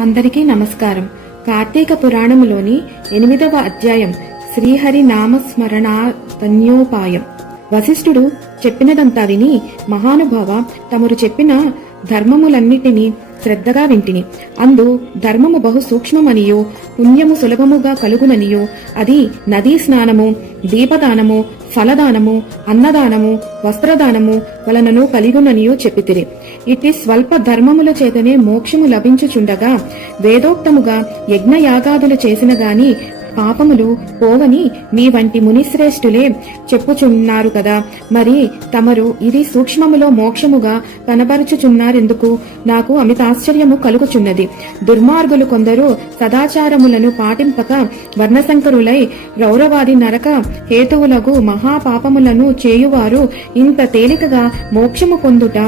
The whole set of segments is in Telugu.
అందరికీ నమస్కారం. కార్తీక పురాణములోని 8వ అధ్యాయం శ్రీహరి నామస్మరణాధన్యోపాయం. వశిష్ఠుడు చెప్పినదంతా విని, మహానుభావ, తమరు చెప్పిన ధర్మములన్నిటినీ శ్రద్ధగా వింటిని. అందు ధర్మము బహు సూక్ష్మమనియో పుణ్యము సులభముగా కలుగుననియో అది నదీ స్నానము, దీపదానము, ఫలదానము, అన్నదానము, వస్త్రదానము వలనను కలిగుననియో చెప్పితిరి. ఇట్టి స్వల్ప ధర్మముల చేతనే మోక్షము లభించుచుండగా వేదోక్తముగా యజ్ఞయాగాదులు చేసిన గాని పాపములు పోవని మీ వంటి మునిశ్రేష్ఠులే చెప్పుచున్నారు కదా. మరి తమరు ఇది సూక్ష్మములో మోక్షముగా కనబరుచుచున్నారెందుకు? నాకు అమితాశ్చర్యము కలుగుచున్నది. దుర్మార్గులు కొందరు సదాచారములను పాటింపక వర్ణశంకరులై రౌరవాది నరక హేతువులకు మహాపాపములను చేయువారు ఇంత తేలికగా మోక్షము పొందుట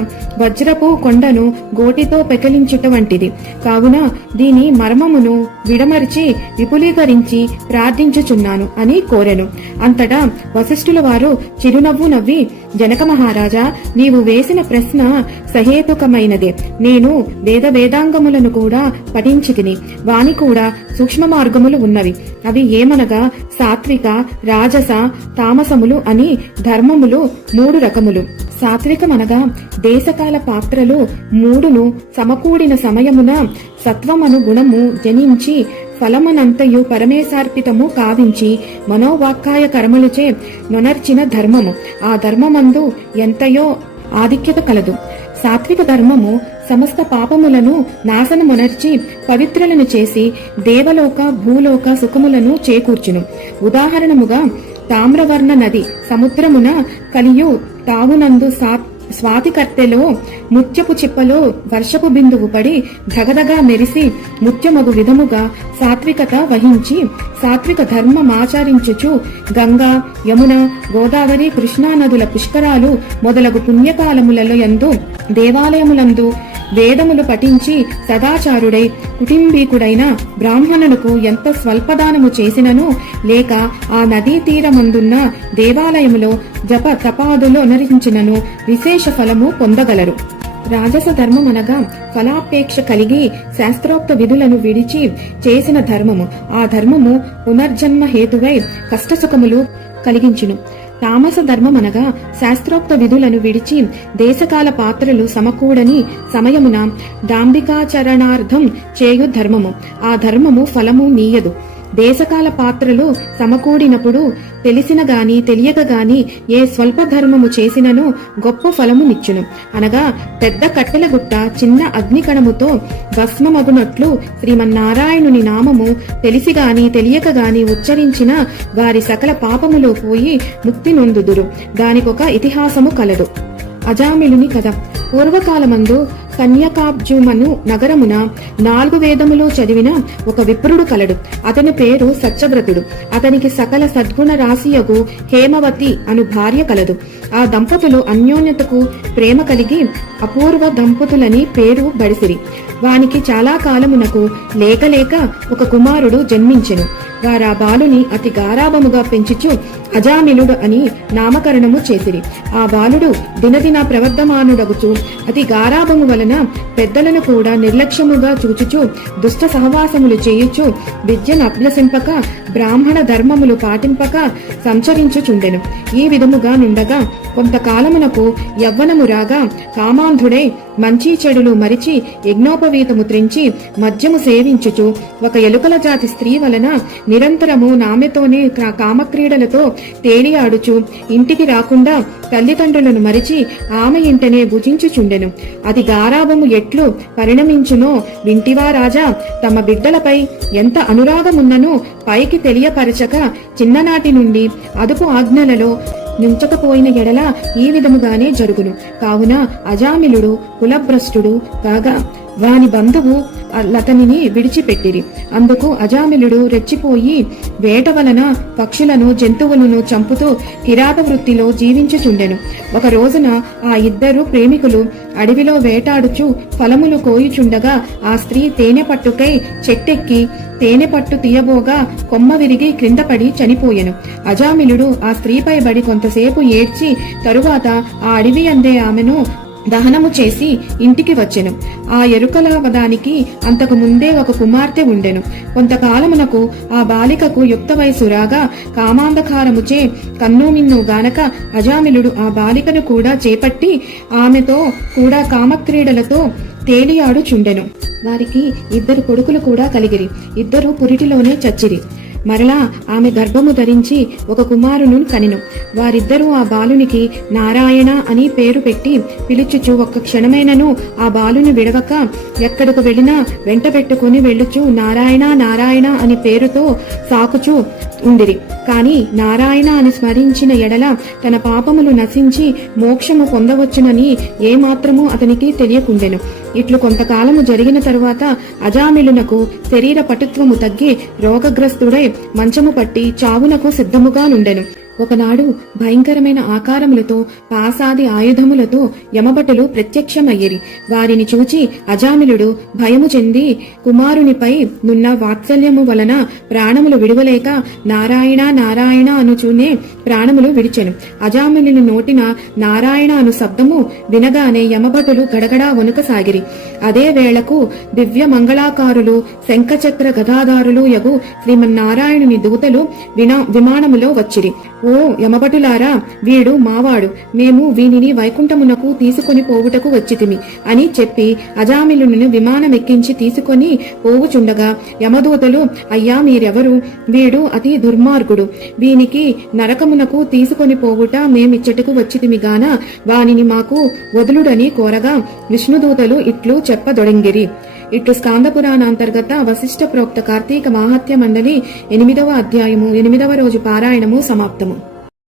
వజ్రపు కొండను గోటితో పెకలించుట వంటిది. కావున దీని మర్మమును విడమరిచి విపులీకరించి ప్రార్థించుచున్నాను అని కోరెను. అంతటా వశిష్ఠుల వారు చిరునవ్వు నవ్వి, జనక మహారాజా, నీవు వేసిన ప్రశ్న సహేతుకమైనదే. నేను వేదాంగములను కూడా పఠించితిని. వాని కూడా సూక్ష్మ మార్గములు ఉన్నవి. అవి ఏమనగా సాత్విక, రాజస, తామసములు అని ధర్మములు 3 రకములు. సాత్వికమనగా దేశకాల పాత్రలు 3ను సమకూడిన సమయమున సత్వమను గుణము జనించి ఫలమనంతయు పరమేశార్పితము కావించి మనోవాక్కాయ కర్మలచే నొనర్చిన ధర్మము. ఆ ధర్మమందు ఎంతయో ఆధిక్యత కలదు. సాత్విక ధర్మము సమస్త పాపములను నాశనమునర్చి పవిత్రులను చేసి దేవలోక భూలోక సుఖములను చేకూర్చును. ఉదాహరణముగా తామ్రవర్ణ నది సముద్రమున కలియు తావునందు స్వాతి కత్తెలో ముత్యపు చిప్పలో వర్షపు బిందువు పడి ధగధగా మెరిసి ముత్యమగు విధముగా సాత్వికత వహించి సాత్విక ధర్మమాచరించుచు గంగా, యమున, గోదావరి, కృష్ణా నదుల పుష్కరాలు మొదలగు పుణ్యకాలములలో యందు దేవాలయములందు వేదములు పఠించి సదాచారుడై కుటుంబీకుడైన బ్రాహ్మణులకు ఎంత స్వల్పదానము చేసినను లేక ఆ నదీ తీరమందున్న దేవాలయములో జప తపాదులు అనరించినను విశేష ఫలము పొందగలరు. రాజస ధర్మం అనగా ఫలాపేక్ష కలిగి శాస్త్రోక్త విధులను విడిచి చేసిన ధర్మము. ఆ ధర్మము పునర్జన్మ హేతువై కష్టసుఖములు కలిగించును. తామస ధర్మం అనగా శాస్త్రోక్త విధులను విడిచి దేశకాల పాత్రలు సమకూడని సమయమున డాంబికాచరణార్థం చేయు ధర్మము. ఆ ధర్మము ఫలము నీయదు. దేశకాల పాత్రలు సమకూడినప్పుడు తెలిసిన గాని తెలియక గాని ఏ స్వల్ప ధర్మము చేసినను గొప్ప ఫలము నిచ్చును. అనగా పెద్ద కట్టెల గుట్ట చిన్న అగ్నికణముతో భస్మమగునట్లు శ్రీమన్నారాయణుని నామము తెలిసి గాని తెలియక గాని ఉచ్చరించిన వారి సకల పాపములు పోయి ముక్తి నొందుదురు. దానికొక ఇతిహాసము కలదు. అజామిలుని కథ. పూర్వకాలమందు కన్యకాబ్జుమను నగరమున 4 వేదములు చదివిన ఒక విప్రుడు కలడు. అతని పేరు సత్యవ్రతుడు. అతనికి సకల సద్గుణ రాశియగు హేమవతి అను భార్య కలదు. ఆ దంపతులు అన్యోన్యతకు ప్రేమ కలిగి అపూర్వ దంపతులని పేరు బడిసిరి. వానికి చాలా కాలమునకు లేక ఒక కుమారుడు జన్మించెను. వారా బాలుని అతి గారాభముగా పెంచుచు అజామిలుడు అని నామకరణము చేసిరి. ఆ బాలుడు దినదిన ప్రవర్ధమానుడగుచు అతి గారాభము వలన పెద్దలను కూడా నిర్లక్ష్యముగా చూచుచు దుష్ట సహవాసములు చేయుచు విద్యను అభ్యసింపక బ్రాహ్మణ ధర్మములు పాటింపక సంచరించుచుండెను. ఈ విధముగా నుండగా కొంతకాలమునకు యవ్వనము రాగా కామాంధుడై మంచి చెడులు మరిచి యజ్ఞోపవీతము త్రించి మద్యము సేవించుచు ఒక ఎలుకల జాతి స్త్రీ వలన నిరంతరము నామెతోనే కామక్రీడలతో తేలియాడుచు ఇంటికి రాకుండా తల్లిదండ్రులను మరిచి ఆమె ఇంటనే భుజించుచుండెను. అది గారాభము ఎట్లు పరిణమించునో వింటివా రాజా? తమ బిడ్డలపై ఎంత అనురాగమున్ననో పైకి తెలియపరచక చిన్ననాటి నుండి అదుపు ఆజ్ఞలలో నుంచకపోయిన ఎడల ఈ విధముగానే జరుగును. కావున అజామిలుడు కులభ్రష్టుడు కాగా వాని బంధువు అతనిని విడిచిపెట్టిరి. అందుకు అజామిలుడు రెచ్చిపోయి వేట వలన పక్షులను జంతువులను చంపుతూ కిరాత వృత్తిలో జీవించుచుండెను. ఒక రోజున ఆ 2 ప్రేమికులు అడవిలో వేటాడుచు ఫలములు కోయుచుండగా ఆ స్త్రీ తేనె పట్టుకై చెట్టెక్కి తేనె పట్టు తీయబోగా కొమ్మ విరిగి క్రిందపడి చనిపోయెను. అజామిలుడు ఆ స్త్రీపై బడి కొంతసేపు ఏడ్చి తరువాత ఆ అడవి అందే ఆమెను దహనము చేసి ఇంటికి వచ్చెను. ఆ ఎరుకల వదానికి అంతకు ముందే ఒక కుమార్తె ఉండెను. కొంతకాలమునకు ఆ బాలికకు యుక్త వయసు రాగా కామాంధకారముచే కన్నుమిన్ను గానక అజామిలుడు ఆ బాలికను కూడా చేపట్టి ఆమెతో కూడా కామక్రీడలతో తేలియాడుచుండెను. వారికి 2 కొడుకులు కూడా కలిగిరి. 2 పురిటిలోనే చచ్చిరి. మరలా ఆమె గర్భము ధరించి ఒక కుమారును కనెను. వారిద్దరూ ఆ బాలునికి నారాయణ అని పేరు పెట్టి పిలుచుచు ఒక్క క్షణమైనను ఆ బాలుని విడవక ఎక్కడకు వెళ్లినా వెంట పెట్టుకుని వెళ్ళుచు నారాయణ నారాయణ అని పేరుతో సాకుచూ ఉండిరి. కాని నారాయణ అని స్మరించిన ఎడల తన పాపములు నశించి మోక్షము పొందవచ్చునని ఏమాత్రము అతనికి తెలియకుండెను. ఇట్లు కొంతకాలము జరిగిన తరువాత అజామిలునకు శరీర పటుత్వము తగ్గి రోగగ్రస్తుడై మంచము పట్టి చావునకు సిద్ధముగా నుండెను. ఒకనాడు భయంకరమైన ఆకారములతో పాసాది ఆయుధములతో యమభటులు ప్రత్యక్షమయ్యిరి. వారిని చూచి అజామిలుడు భయము చెంది కుమారునిపై నున్న వాత్సల్యము వలన ప్రాణములు విడువలేక నారాయణ నారాయణ అనుచూనే ప్రాణములు విడిచెను. అజామిలుని నోటిన నారాయణ అను శబ్దము వినగానే యమభటులు గడగడా వణుకసాగిరి. అదే వేళకు దివ్య మంగళాకారులు శంఖచక్ర గదాధారులు యగు శ్రీమన్నారాయణుని దూతలు విమానములో వచ్చిరి. ఓ యమభటులారా, వీడు మావాడు, మేము వీనిని వైకుంఠమునకు తీసుకొని పోవుటకు వచ్చితిమి అని చెప్పి అజామిలుని విమానమెక్కించి తీసుకొని పోవుచుండగా యమదూతలు, అయ్యా మీరెవరు? వీడు అతి దుర్మార్గుడు, వీనికి నరకమునకు తీసుకొని పోవుట మేమిచ్చటకు వచ్చితిమి గాన వానిని మాకు వదులుడని కోరగా విష్ణుదూతలు ఇట్లు చెప్పదొడంగిరి. ఇట్లు స్కాంద పురాణాంతర్గత వశిష్ఠ ప్రోక్త కార్తీక మాహాత్య మండలి 8వ అధ్యాయము 8వ రోజు పారాయణము సమాప్తము.